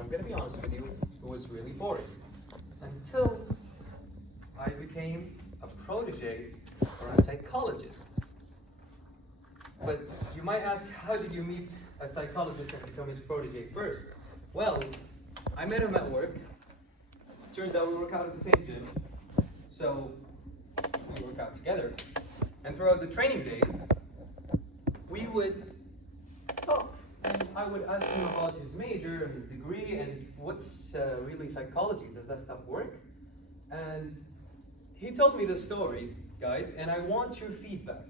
I'm going to be honest with you, it was really boring. Until I became a protégé or a psychologist. But you might ask, how did you meet a psychologist and become his protégé first? Well, I met him at work. Turns out we work out at the same gym. So we work out together. And throughout the training days, we would talk. And I would ask him about his major and his degree and what's really psychology. Does that stuff work? And he told me the story, guys, and I want your feedback.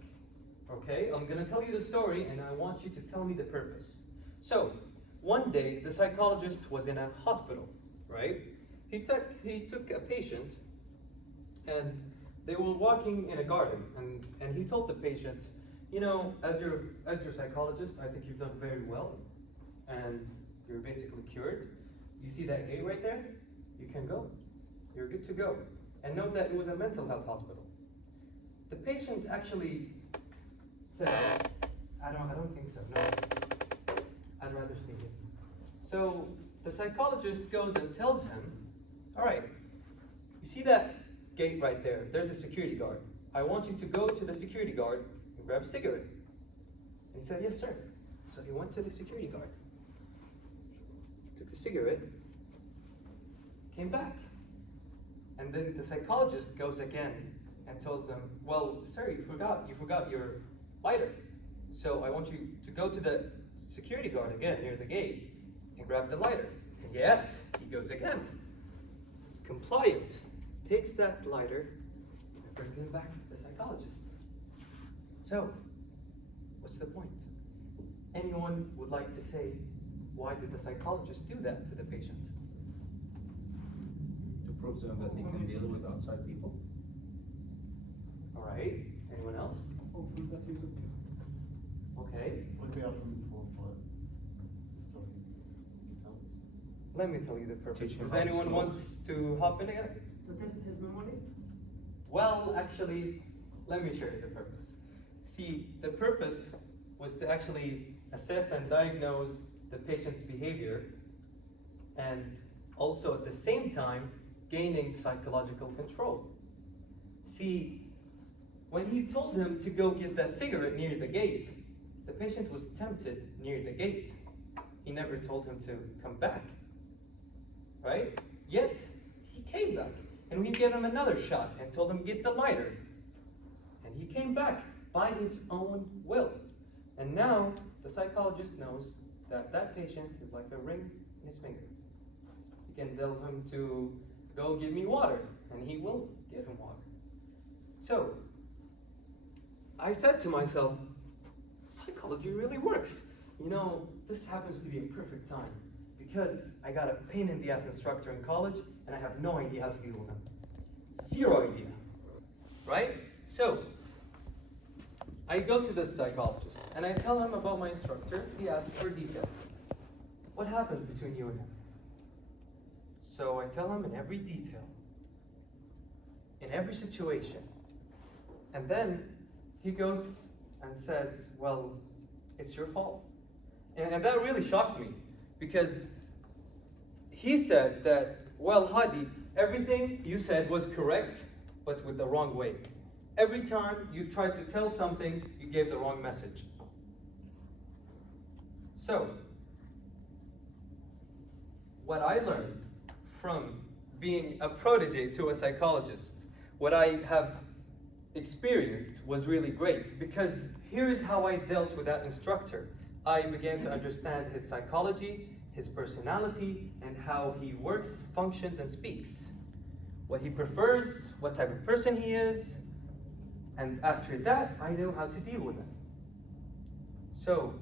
Okay, I'm gonna tell you the story and I want you to tell me the purpose. So, one day the psychologist was in a hospital, right? He took a patient and they were walking in a garden and he told the patient, you know, as your psychologist, I think you've done very well and you're basically cured. You see that gate right there? You can go. You're good to go. And note that it was a mental health hospital. The patient actually said, I don't think so, no. I'd rather stay here. So the psychologist goes and tells him, all right, you see that gate right there? There's a security guard. I want you to go to the security guard and grab a cigarette. And he said, yes, sir. So he went to the security guard, took the cigarette, came back. And then the psychologist goes again and told them, well, sir, you forgot your lighter. So I want you to go to the security guard again near the gate and grab the lighter. And yet, he goes again. Compliant, takes that lighter and brings him back to the psychologist. So, what's the point? Anyone would like to say, why did the psychologist do that to the patient? To prove to them that he can deal with outside people. All right, anyone else? Okay. What they are looking for Let me tell you the purpose. Teach him Does how to anyone smoke. want to hop in again? To test his memory? Well, actually, let me show you the purpose. See, the purpose was to actually assess and diagnose the patient's behavior and also at the same time gaining psychological control. See, when he told him to go get that cigarette near the gate, the patient was tempted near the gate. He never told him to come back, right? Yet, he came back. And we gave him another shot and told him, get the lighter. And he came back by his own will. And now, the psychologist knows that that patient is like a ring in his finger. He can tell him to go give me water, and he will give him water. So, I said to myself, psychology really works. You know, this happens to be a perfect time because I got a pain in the ass instructor in college and I have no idea how to deal with him. Zero idea, right? So, I go to the psychologist and I tell him about my instructor. He asks for details. What happened between you and him? So I tell him in every detail, in every situation. And then he goes and says, well, it's your fault. And that really shocked me because he said that, well, Hadi, everything you said was correct, but with the wrong way. Every time you tried to tell something, you gave the wrong message. So, what I learned from being a protégé to a psychologist, what I have experienced was really great because here is how I dealt with that instructor. I began to understand his psychology, his personality, and how he works, functions, and speaks. What he prefers, what type of person he is, and after that, I know how to deal with him. So,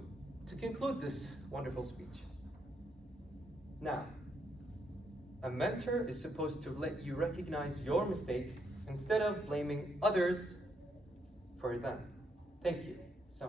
to conclude this wonderful speech, now, a mentor is supposed to let you recognize your mistakes instead of blaming others for them. Thank you.